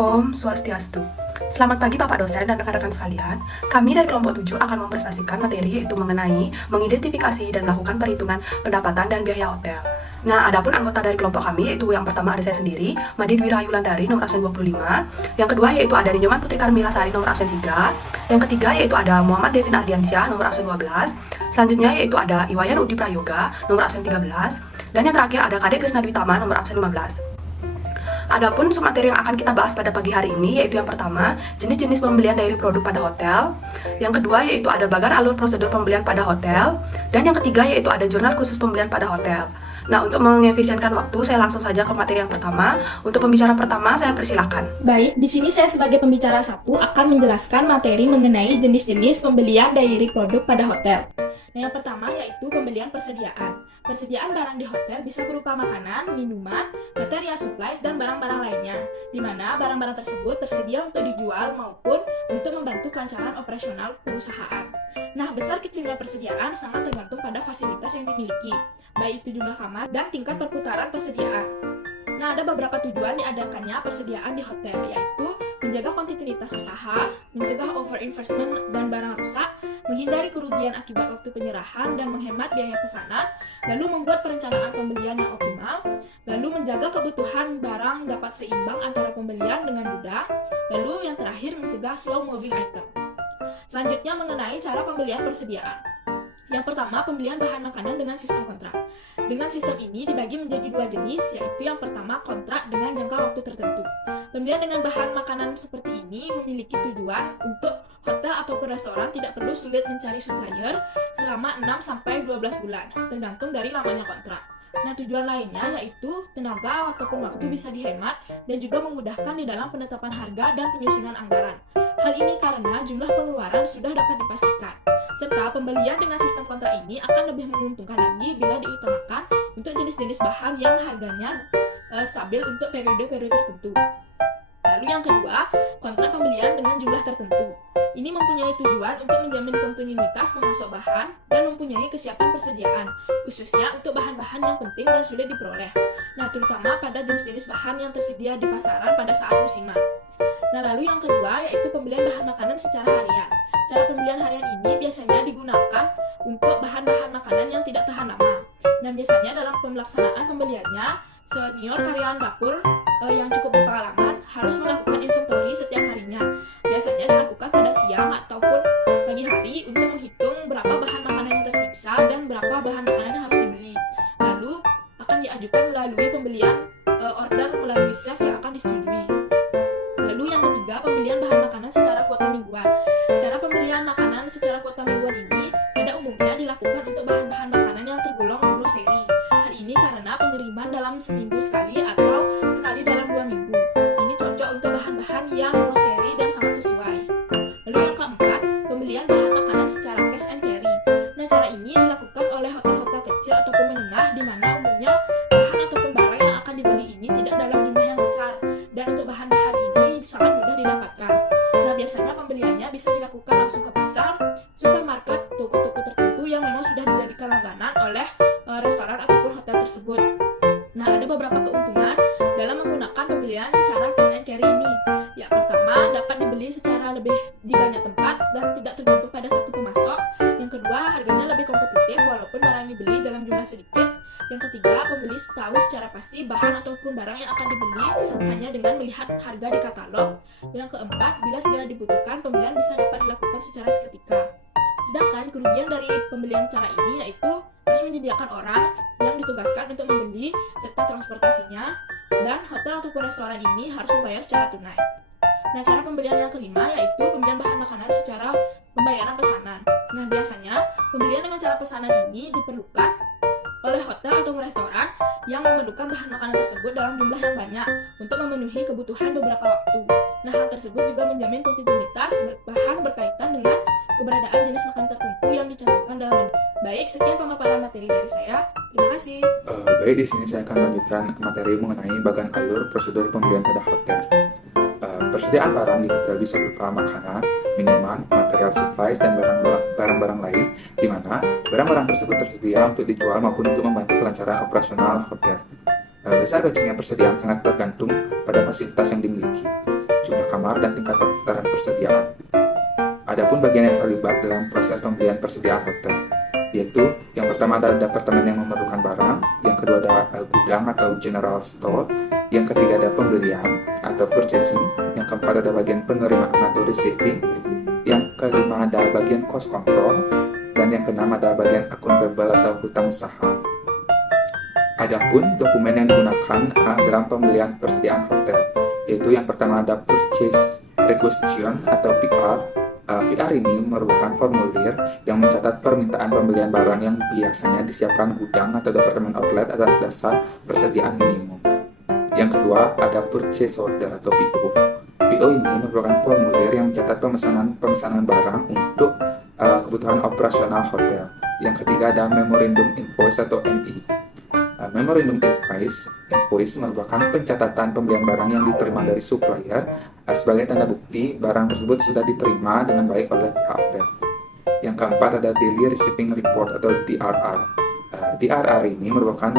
Om Swastiastu. Selamat pagi Bapak dosen dan rekan-rekan sekalian. Kami dari kelompok 7 akan mempresentasikan materi yaitu mengenai mengidentifikasi dan melakukan perhitungan pendapatan dan biaya hotel. Nah, adapun anggota dari kelompok kami yaitu yang pertama ada saya sendiri, Madi Dwi Rahayulandari nomor absen 25. Yang kedua yaitu ada Ninyoman Putri Karmila Sari nomor absen 3. Yang ketiga yaitu ada Muhammad Devin Ardiansyah nomor absen 12. Selanjutnya yaitu ada Iwayan Udi Prayoga nomor absen 13. Dan yang terakhir ada Kadek Krisna Dwi Tama nomor absen 15. Adapun materi yang akan kita bahas pada pagi hari ini yaitu yang pertama, jenis-jenis pembelian dari produk pada hotel. Yang kedua yaitu ada bagan alur prosedur pembelian pada hotel. Dan yang ketiga yaitu ada jurnal khusus pembelian pada hotel. Nah, untuk mengefisienkan waktu, saya langsung saja ke materi yang pertama. Untuk pembicara pertama, saya persilakan. Baik, di sini saya sebagai pembicara satu akan menjelaskan materi mengenai jenis-jenis pembelian dari produk pada hotel. Nah, yang pertama yaitu pembelian persediaan. Persediaan barang di hotel bisa berupa makanan, minuman, material supplies, dan barang-barang lainnya, di mana barang-barang tersebut tersedia untuk dijual maupun untuk membantu kelancaran operasional perusahaan. Nah, besar kecilnya persediaan sangat tergantung pada fasilitas yang dimiliki, baik itu jumlah kamar dan tingkat perputaran persediaan. Nah, ada beberapa tujuan diadakannya persediaan di hotel, yaitu menjaga kontinuitas usaha, mencegah overinvestment dan barang rusak, menghindari kerugian akibat waktu penyerahan dan menghemat biaya pesanan, lalu membuat perencanaan pembelian yang optimal, lalu menjaga kebutuhan barang dapat seimbang antara pembelian dengan gudang, lalu yang terakhir mencegah slow moving item. Selanjutnya mengenai cara pembelian persediaan. Yang pertama, pembelian bahan makanan dengan sistem kontrak. Dengan sistem ini dibagi menjadi dua jenis, yaitu yang pertama kontrak dengan jangka waktu tertentu. Pembelian dengan bahan makanan seperti ini memiliki tujuan untuk hotel ataupun restoran tidak perlu sulit mencari supplier selama 6-12 bulan, tergantung dari lamanya kontrak. Nah, tujuan lainnya yaitu tenaga ataupun waktu bisa dihemat dan juga memudahkan di dalam penetapan harga dan penyusunan anggaran. Hal ini karena jumlah pengeluaran sudah dapat dipastikan. Serta pembelian dengan sistem kontrak ini akan lebih menguntungkan lagi bila diutamakan untuk jenis-jenis bahan yang harganya stabil untuk periode-periode tertentu. Lalu yang kedua, kontrak pembelian dengan jumlah tertentu. Ini mempunyai tujuan untuk menjamin kontinuitas pemasok bahan dan mempunyai kesiapan persediaan, khususnya untuk bahan-bahan yang penting dan sulit diperoleh. Nah, terutama pada jenis-jenis bahan yang tersedia di pasaran pada saat musiman. Nah, lalu yang kedua yaitu pembelian bahan makanan secara harian. Cara pembelian harian ini biasanya digunakan untuk bahan-bahan makanan yang tidak tahan lama. Dan biasanya dalam pelaksanaan pembeliannya, senior karyawan dapur yang cukup berpengalaman harus melakukan inventory setiap harinya. Biasanya dilakukan pada siang ataupun pagi hari untuk menghitung berapa bahan makanan yang tersisa dan berapa bahan makanan yang harus dibeli. Lalu akan diajukan melalui pembelian order melalui chef yang akan disetujui. Lalu yang ketiga, pembelian bahan makanan secara kuota mingguan. Cara pembelian makanan secara kuota mingguan ini pada umumnya dilakukan untuk bahan-bahan makanan yang tergolong grocery. Hal ini karena pengiriman dalam seminggu sekali atau sekali dalam 2 minggu. Ini cocok untuk bahan-bahan yang grocery dan sangat sesuai. Lalu yang keempat, pembelian bahan makanan secara cash and carry. Nah, cara ini dilakukan oleh hotel-hotel kecil ataupun menengah di mana umumnya bahan ataupun barang yang akan dibeli ini tidak dalam jumlah yang besar dan untuk bahan-bahan ini sangat mudah didapatkan. Nah, biasanya pembeliannya bisa dilakukan langsung ke pasar, supermarket, toko-toko tertentu yang memang sudah dijadikan langganan oleh restoran ataupun hotel tersebut. Nah, ada beberapa keuntungan dalam menggunakan pembelian cara cash and carry ini. Yang pertama, dapat dibeli secara lebih di banyak tempat dan tidak tergantung pada satu pemasok. Yang kedua, harganya lebih kompetitif walaupun barang dibeli dalam jumlah sedikit. Yang ketiga, pembeli tahu secara pasti bahan ataupun barang yang akan dibeli hanya dengan melihat harga di katalog. Yang keempat, bila segera dibutuhkan, pembelian bisa dapat dilakukan secara seketika. Sedangkan kerugian dari pembelian cara ini yaitu harus menyediakan orang yang ditugaskan untuk membeli serta transportasinya, dan hotel ataupun restoran ini harus membayar secara tunai. Nah, cara pembelian yang kelima yaitu pembelian bahan makanan secara pembayaran pesanan. Nah, biasanya pembelian dengan cara pesanan ini diperlukan oleh hotel atau restoran yang memerlukan bahan makanan tersebut dalam jumlah yang banyak untuk memenuhi kebutuhan beberapa waktu. Nah, hal tersebut juga menjamin kontinuitas bahan berkaitan dengan keberadaan jenis makanan tertentu yang dicantumkan dalam menu. Baik, sekian pemaparan materi dari saya. Terima kasih. Baik, di sini saya akan lanjutkan materi mengenai bagan alur prosedur pembelian pada hotel. Persediaan barang di hotel bisa berupa makanan, minuman, material supplies, dan barang-barang lain, di mana barang-barang tersebut tersedia untuk dijual maupun untuk membantu kelancaran operasional hotel. Besar kecilnya persediaan sangat tergantung pada fasilitas yang dimiliki. jumlah kamar, dan tingkat perputaran persediaan. Adapun bagian yang terlibat dalam proses pembelian persediaan hotel, yaitu yang pertama ada departemen yang memerlukan barang, yang kedua ada gudang atau general store, yang ketiga ada pembelian atau purchasing, yang keempat ada bagian penerimaan atau receiving, yang kelima ada bagian cost control, dan yang keenam ada bagian akun payable atau hutang usaha. Adapun dokumen yang digunakan dalam pembelian persediaan hotel, yaitu yang pertama ada purchase requisition atau PR. PR ini merupakan formulir yang mencatat permintaan pembelian barang yang biasanya disiapkan gudang atau departemen outlet atas dasar persediaan minimum. Yang kedua, ada purchase order atau PO. PO ini merupakan formulir yang mencatat pemesanan barang untuk kebutuhan operasional hotel. Yang ketiga, ada memorandum invoice atau MI. Memorandum invoice merupakan pencatatan pembelian barang yang diterima dari supplier sebagai tanda bukti barang tersebut sudah diterima dengan baik oleh pihak hotel. Yang keempat ada Daily Receiving Report atau DRR. DRR ini merupakan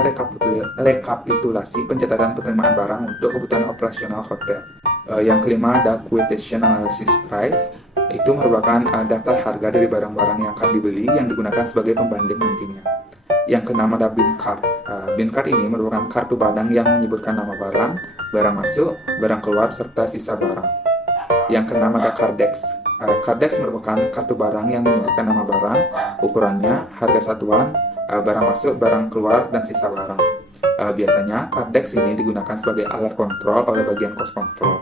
rekapitulasi pencatatan penerimaan barang untuk kebutuhan operasional hotel. Yang kelima ada Quotation Analysis Price. Itu merupakan daftar harga dari barang-barang yang akan dibeli yang digunakan sebagai pembanding nantinya. Yang keenam ada bin card. Bin card ini merupakan kartu barang yang menyebutkan nama barang, barang masuk, barang keluar, serta sisa barang. Yang keenam ada Cardex. Cardex merupakan kartu barang yang menyebutkan nama barang, ukurannya, harga satuan, barang masuk, barang keluar, dan sisa barang. Biasanya Cardex ini digunakan sebagai alat kontrol oleh bagian cost control.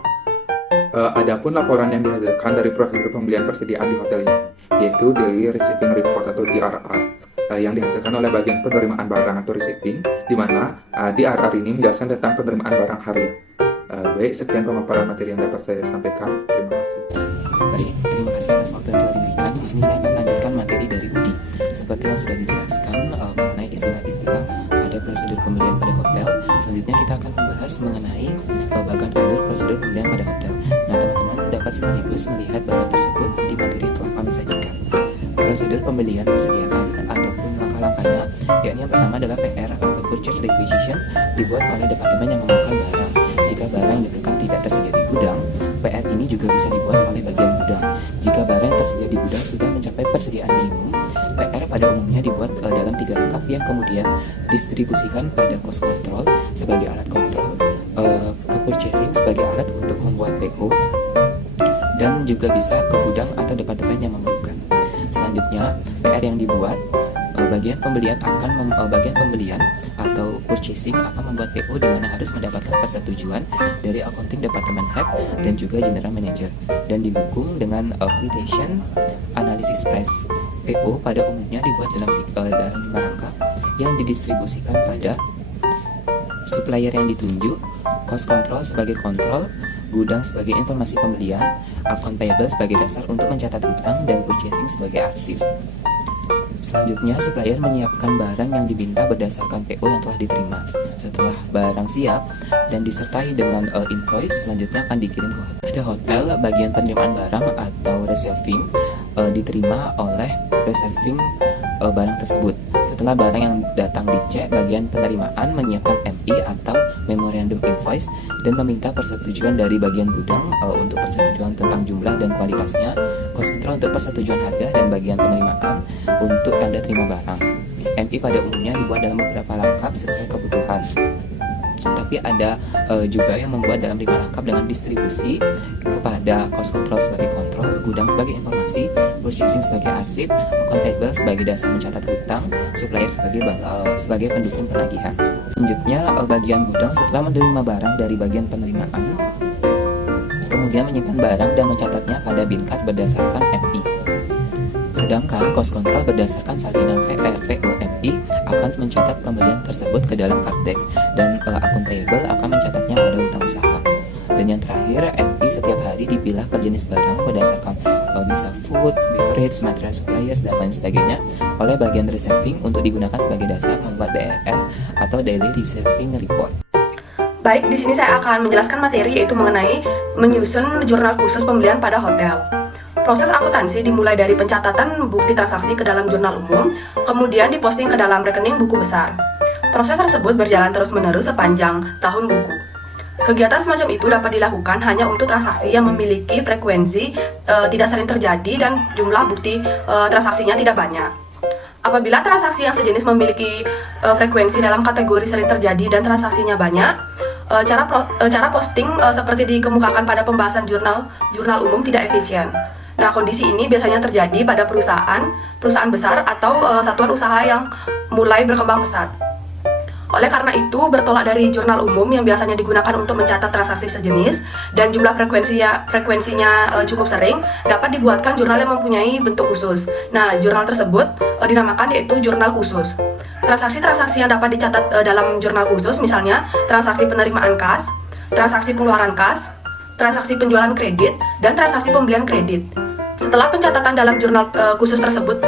Adapun laporan yang dihasilkan dari prosedur pembelian persediaan di hotel ini, yaitu Daily Receiving Report atau DRR, yang dihasilkan oleh bagian penerimaan barang atau receiving, di mana DRR ini menjelaskan tentang penerimaan barang harian. Baik, sekian pemaparan materi yang dapat saya sampaikan. Terima kasih. Baik, terima kasih atas waktu yang telah diberikan. Di sini saya akan melanjutkan materi dari UDI. Seperti yang sudah dijelaskan mengenai istilah-istilah pada prosedur pembelian pada hotel. Selanjutnya kita akan membahas mengenai bagan alur prosedur pembelian pada hotel. Nah, teman-teman dapat sekaligus melihat bagan tersebut di materi yang telah kami sajikan. Prosedur pembelian persediaan adapun langkah-langkahnya, yakni yang pertama adalah PR atau Purchase Requisition dibuat oleh departemen yang memerlukan barang. Jika barang yang diperlukan tidak tersedia di gudang, PR ini juga bisa dibuat oleh bagian gudang. Jika barang yang tersedia di gudang sudah mencapai persediaan minimum, PR pada umumnya dibuat dalam 3 langkah yang kemudian distribusikan pada cost control sebagai alat kontrol, ke purchasing sebagai alat untuk membuat PO, dan juga bisa ke gudang atau departemen yang memerlukan. Selanjutnya, PR yang dibuat bagian pembelian atau purchasing akan membuat PO di mana harus mendapatkan persetujuan dari accounting department head dan juga general manager, dan didukung dengan quotation analysis price. PO pada umumnya dibuat dalam 5 langkah yang didistribusikan pada supplier yang ditunjuk, cost control sebagai kontrol, gudang sebagai informasi pembelian, account payable sebagai dasar untuk mencatat hutang, dan purchasing sebagai arsip. Selanjutnya, supplier menyiapkan barang yang diminta berdasarkan PO yang telah diterima. Setelah barang siap dan disertai dengan invoice, selanjutnya akan dikirim ke hotel. Pada hotel, bagian penerimaan barang atau receiving diterima oleh receiving barang tersebut. Setelah barang yang datang dicek, bagian penerimaan menyiapkan MI atau memorandum invoice dan meminta persetujuan dari bagian gudang untuk persetujuan tentang jumlah dan kualitasnya, cost control untuk persetujuan harga, dan bagian penerimaan untuk tanda terima barang. MI pada umumnya dibuat dalam beberapa langkah sesuai kebutuhan. Tapi ada juga yang membuat dalam 5 langkah dengan distribusi kepada cost control sebagai kontrol, gudang sebagai informasi, purchasing sebagai arsip, account payable sebagai dasar mencatat hutang, supplier sebagai pendukung penagihan. Selanjutnya, bagian gudang setelah menerima barang dari bagian penerimaan, kemudian menyimpan barang dan mencatatnya pada bin card berdasarkan MI. Sedangkan cost control berdasarkan salinan PR PO MI akan mencatat pembelian tersebut ke dalam Cardex, dan akun payable akan mencatatnya pada hutang usaha. Dan yang terakhir, MI setiap hari dipilah per jenis barang berdasarkan bisa food, beverage, material suppliers, dan lain sebagainya oleh bagian receiving untuk digunakan sebagai dasar membuat DRR atau Daily Receiving Report. Baik, di sini saya akan menjelaskan materi yaitu mengenai menyusun jurnal khusus pembelian pada hotel. Proses akuntansi dimulai dari pencatatan bukti transaksi ke dalam jurnal umum, kemudian diposting ke dalam rekening buku besar. Proses tersebut berjalan terus-menerus sepanjang tahun buku. Kegiatan semacam itu dapat dilakukan hanya untuk transaksi yang memiliki frekuensi tidak sering terjadi dan jumlah bukti transaksinya tidak banyak. Apabila transaksi yang sejenis memiliki frekuensi dalam kategori sering terjadi dan transaksinya banyak, cara posting seperti dikemukakan pada pembahasan jurnal umum tidak efisien. Nah, kondisi ini biasanya terjadi pada perusahaan besar atau satuan usaha yang mulai berkembang pesat. Oleh karena itu, bertolak dari jurnal umum yang biasanya digunakan untuk mencatat transaksi sejenis dan jumlah frekuensinya cukup sering, dapat dibuatkan jurnal yang mempunyai bentuk khusus. Nah, jurnal tersebut dinamakan yaitu jurnal khusus. Transaksi-transaksi yang dapat dicatat dalam jurnal khusus misalnya transaksi penerimaan kas, transaksi pengeluaran kas, transaksi penjualan kredit, dan transaksi pembelian kredit. Setelah pencatatan dalam jurnal khusus tersebut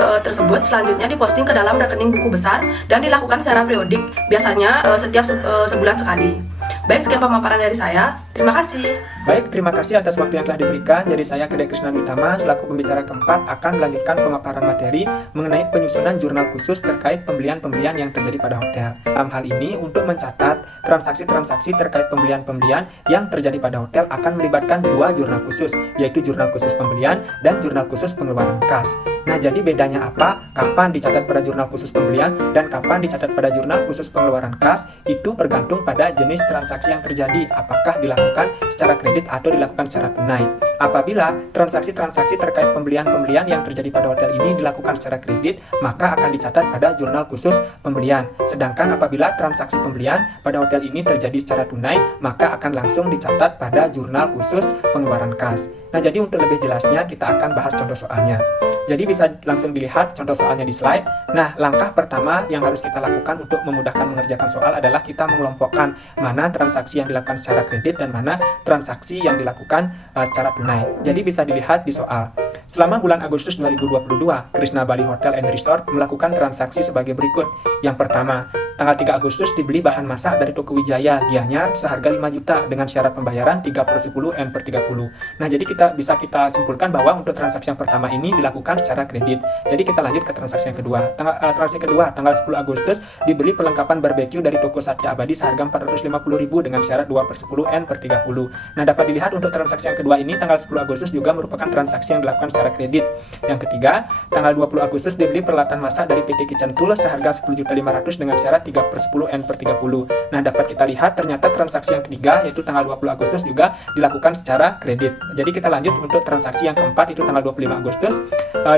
selanjutnya diposting ke dalam rekening buku besar dan dilakukan secara periodik, biasanya setiap sebulan sekali. Baik, sekian pemaparan dari saya. Terima kasih. Baik, terima kasih atas waktu yang telah diberikan. Jadi saya Kedai Krisna Witama selaku pembicara keempat akan melanjutkan pemaparan materi mengenai penyusunan jurnal khusus terkait pembelian-pembelian yang terjadi pada hotel. Dalam hal ini, untuk mencatat transaksi-transaksi terkait pembelian-pembelian yang terjadi pada hotel akan melibatkan dua jurnal khusus, yaitu jurnal khusus pembelian dan jurnal khusus pengeluaran kas. Nah, jadi bedanya apa? Kapan dicatat pada jurnal khusus pembelian dan kapan dicatat pada jurnal khusus pengeluaran kas? Itu bergantung pada jenis transaksi yang terjadi, apakah dilakukan secara kredit atau dilakukan secara tunai. Apabila transaksi-transaksi terkait pembelian-pembelian yang terjadi pada hotel ini dilakukan secara kredit, maka akan dicatat pada jurnal khusus pembelian. Sedangkan apabila transaksi pembelian pada hotel ini terjadi secara tunai, maka akan langsung dicatat pada jurnal khusus pengeluaran kas. Nah, jadi untuk lebih jelasnya kita akan bahas contoh soalnya. Jadi bisa langsung dilihat contoh soalnya di slide. Nah, langkah pertama yang harus kita lakukan untuk memudahkan mengerjakan soal adalah kita mengelompokkan mana transaksi yang dilakukan secara kredit dan mana transaksi yang dilakukan secara tunai. Jadi bisa dilihat di soal. Selama bulan Agustus 2022, Krishna Bali Hotel and Resort melakukan transaksi sebagai berikut. Yang pertama, tanggal 3 Agustus dibeli bahan masak dari Toko Wijaya Gianyar seharga 5 juta dengan syarat pembayaran 3/10 N/30. Nah, jadi bisa kita simpulkan bahwa untuk transaksi yang pertama ini dilakukan secara kredit. Jadi kita lanjut ke transaksi yang kedua. Transaksi kedua, tanggal 10 Agustus dibeli perlengkapan barbeque dari Toko Satya Abadi seharga 450.000 dengan syarat 2/10 N/30. Nah, dapat dilihat untuk transaksi yang kedua ini tanggal 10 Agustus juga merupakan transaksi yang dilakukan secara kredit. Yang ketiga, tanggal 20 Agustus dibeli peralatan masak dari PT Kitchen Tool seharga 10.500.000 dengan syarat 3/10 N/30. Nah, dapat kita lihat ternyata transaksi yang ketiga yaitu tanggal 20 Agustus juga dilakukan secara kredit. Jadi kita lanjut untuk transaksi yang keempat itu tanggal 25 Agustus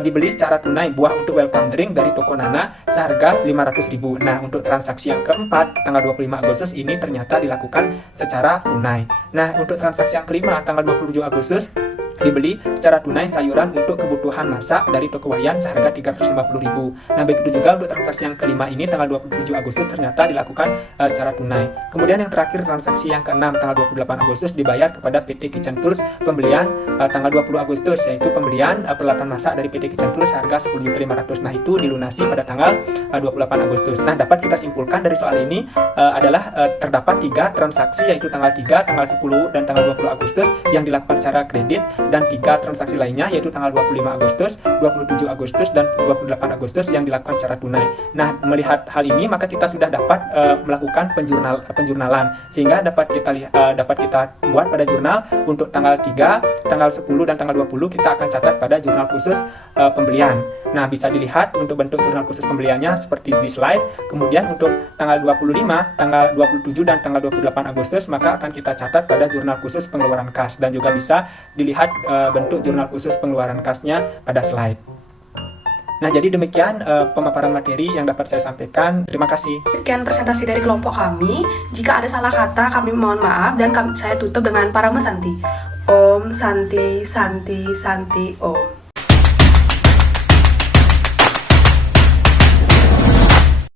dibeli secara tunai buah untuk welcome drink dari Toko Nana seharga 500.000. Nah, untuk transaksi yang keempat tanggal 25 Agustus ini ternyata dilakukan secara tunai. Nah, untuk transaksi yang kelima tanggal 27 Agustus dibeli secara tunai sayuran untuk kebutuhan masak dari Toko Wayan seharga 350.000. Nah, begitu juga untuk transaksi yang kelima ini tanggal 27 Agustus ternyata dilakukan secara tunai. Kemudian yang terakhir transaksi yang keenam tanggal 28 Agustus dibayar kepada PT Kitchen Tools pembelian tanggal 20 Agustus yaitu pembelian peralatan masak dari PT Kitchen Tools harga 10.500.000. Nah, itu dilunasi pada tanggal 28 Agustus. Nah, dapat kita simpulkan dari soal ini adalah terdapat 3 transaksi yaitu tanggal 3, tanggal 10 dan tanggal 20 Agustus yang dilakukan secara kredit dan 3 transaksi lainnya yaitu tanggal 25 Agustus, 27 Agustus dan 28 Agustus yang dilakukan secara tunai. Nah, melihat hal ini maka kita sudah dapat melakukan penjurnalan sehingga dapat kita buat pada jurnal untuk tanggal 3, tanggal 10 dan tanggal 20 kita akan catat pada jurnal khusus pembelian. Nah, bisa dilihat untuk bentuk jurnal khusus pembeliannya seperti di slide. Kemudian untuk tanggal 25, tanggal 27 dan tanggal 28 Agustus maka akan kita catat pada jurnal khusus pengeluaran kas dan juga bisa dilihat bentuk jurnal khusus pengeluaran kasnya pada slide. Nah, jadi demikian pemaparan materi yang dapat saya sampaikan. Terima kasih. Sekian presentasi dari kelompok kami. Jika ada salah kata, kami mohon maaf dan saya tutup dengan Parama Santi. Om Santi Santi Santi Om.